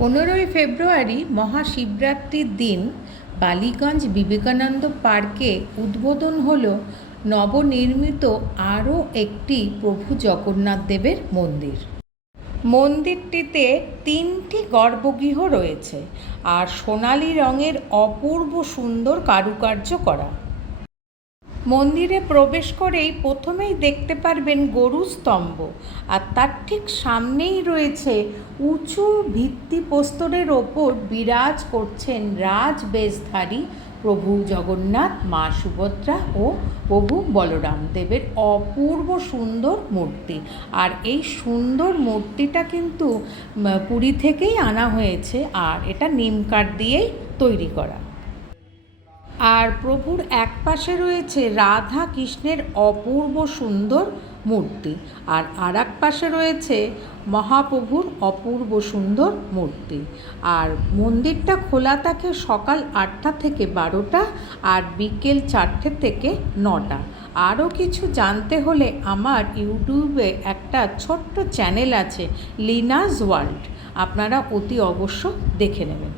15ই ফেব্রুয়ারি মহাশিবরাত্রির দিন বালিগঞ্জ বিবেকানন্দ পার্কে উদ্বোধন হলো নবনির্মিত আরও একটি প্রভু জগন্নাথ দেবের মন্দির। মন্দিরটিতে 3টি গর্ভগৃহ রয়েছে আর সোনালি রঙের অপূর্ব সুন্দর কারুকার্য করা। মন্দিরে প্রবেশ করেই প্রথমেই দেখতে পারবেন গরুস্তম্ভ, আর তার ঠিক সামনেই রয়েছে উঁচু ভিত্তিপ্রস্তরের ওপর বিরাজ করছেন রাজবেশধারী প্রভু জগন্নাথ, মা সুভদ্রা ও প্রভু বলরাম দেবের অপূর্ব সুন্দর মূর্তি। আর এই সুন্দর মূর্তিটা কিন্তু পুরী থেকেই আনা হয়েছে, আর এটা নিমকাঠ দিয়েই তৈরি করা। আর প্রভুর একপাশে রয়েছে রাধা কৃষ্ণের অপূর্ব সুন্দর মূর্তি, আর এক পাশে রয়েছে মহাপ্রভুর অপূর্ব সুন্দর মূর্তি। আর মন্দিরটা খোলা থাকে সকাল 8টা থেকে 12টা আর বিকেল 4টে থেকে 9টা। আরও কিছু জানতে হলে আমার ইউটিউবে একটা ছোট্ট চ্যানেল আছে, লিনাস ওয়ার্ল্ড, আপনারা অতি অবশ্য দেখে নেবেন।